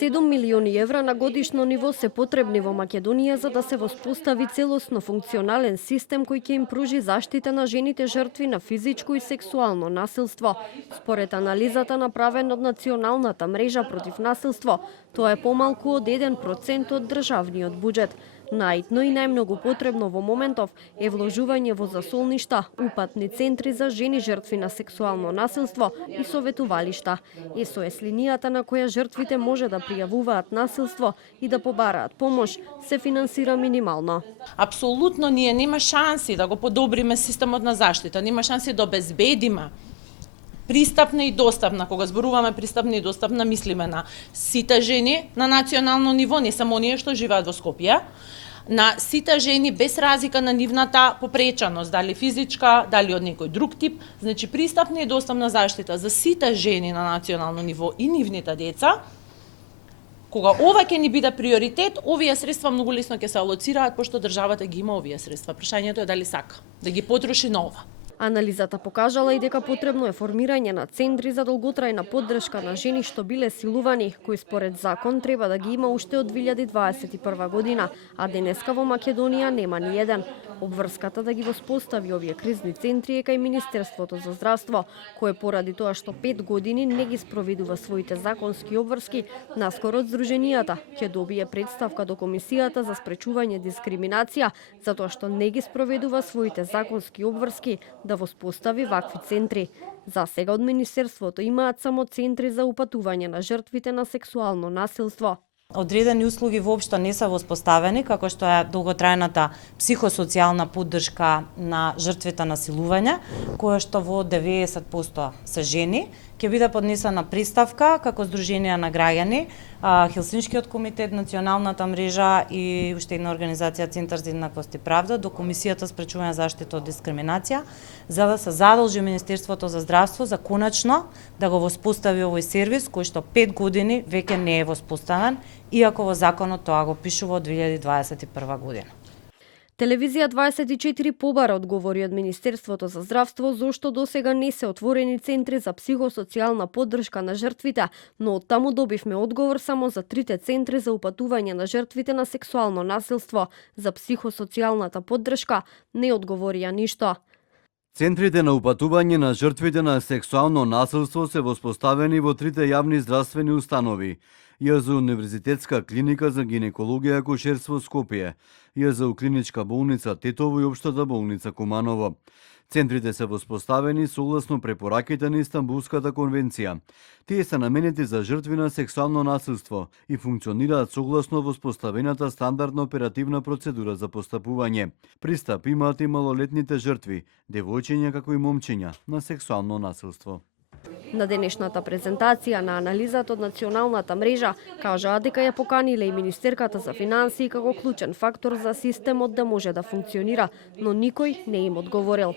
7 милиони евра на годишно ниво се потребни во Македонија за да се воспостави целосно функционален систем кој ќе им пружи заштита на жените жртви на физичко и сексуално насилство. Според анализата направена од Националната мрежа против насилство, тоа е помалку од 1% од државниот буџет. Најитно и најмногу потребно во моментов е вложување во засолништа, упатни центри за жени жртви на сексуално насилство и советувалишта. СОС линијата на која жртвите може да пријавуваат насилство и да побараат помош се финансира минимално. Апсолутно ние нема шанси да го подобриме системот на заштита, нема шанси да обезбедиме пристапна и достапна. Кога зборуваме пристапна и достапна, мислиме на сите жени на национално ниво, не само оние што живеат во Скопје, на сите жени без разлика на нивната попреченост, дали физичка, дали од некој друг тип. Значи пристапна и достапна заштита за сите жени на национално ниво и нивните деца. Кога ова ќе ни биде приоритет, овие средства многу лесно ќе се алоцираат, пошто државата ги има овие средства. Прашањето е дали сака да ги потроши на ова. Анализата покажала и дека потребно е формирање на центри за долготрајна поддршка на жени што биле силувани, кои според закон треба да ги има уште од 2021 година, а денеска во Македонија нема ни еден. Обврската да ги воспостави овие кризни центри е кај Министерството за здравство, кое поради тоа што 5 години не ги спроведува своите законски обврски, наскоро од Сдруженијата ќе добие представка до Комисијата за спречување дискриминација, затоа што не ги спроведува своите законски обврски да воспостави вакви центри. За сега од Министерството имаат само центри за упатување на жртвите на сексуално насилство. Одредени услуги воопшто не се воспоставени, како што е долготрајната психосоцијална поддршка на жртвите на силување, која што во 90% се жени. Ќе биде поднесена приставка како Сдружение на граѓани, Хелсиншкиот комитет, Националната мрежа и уште една организација Центар за еднаквост и правда до Комисијата за спречување заштита од дискриминација, за да се задолжи Министерството за здравство за конечно да го воспостави овој сервис кој што 5 години веќе не е воспоставен, иако во законот тоа го пишува од 2021 година. Телевизија 24 побара одговори од Министерството за здравство зошто досега не се отворени центри за психосоцијална поддршка на жртвите, но од таму добивме одговор само за 3 центри за упатување на жртвите на сексуално насилство. За психосоцијалната поддршка не одговорија ништо. Центрите на упатување на жртвите на сексуално насилство се воспоставени во 3 јавни здравствени установи: ЈЗУ Универзитетска клиника за гинекологија и акушерство Скопје, ЈЗУ Клиничка болница Тетово и Општата болница Куманово. Центрите се воспоставени согласно препораките на Истанбулската конвенција. Тие се наменети за жртви на сексуално насилство и функционираат согласно воспоставената стандардна оперативна процедура за постапување. Пристап имаат и малолетните жртви, девојчиња како и момчиња на сексуално насилство. На денешната презентација на анализата од Националната мрежа кажаа дека ја поканиле и Министерката за финансии како клучен фактор за системот да може да функционира, но никој не им одговорил.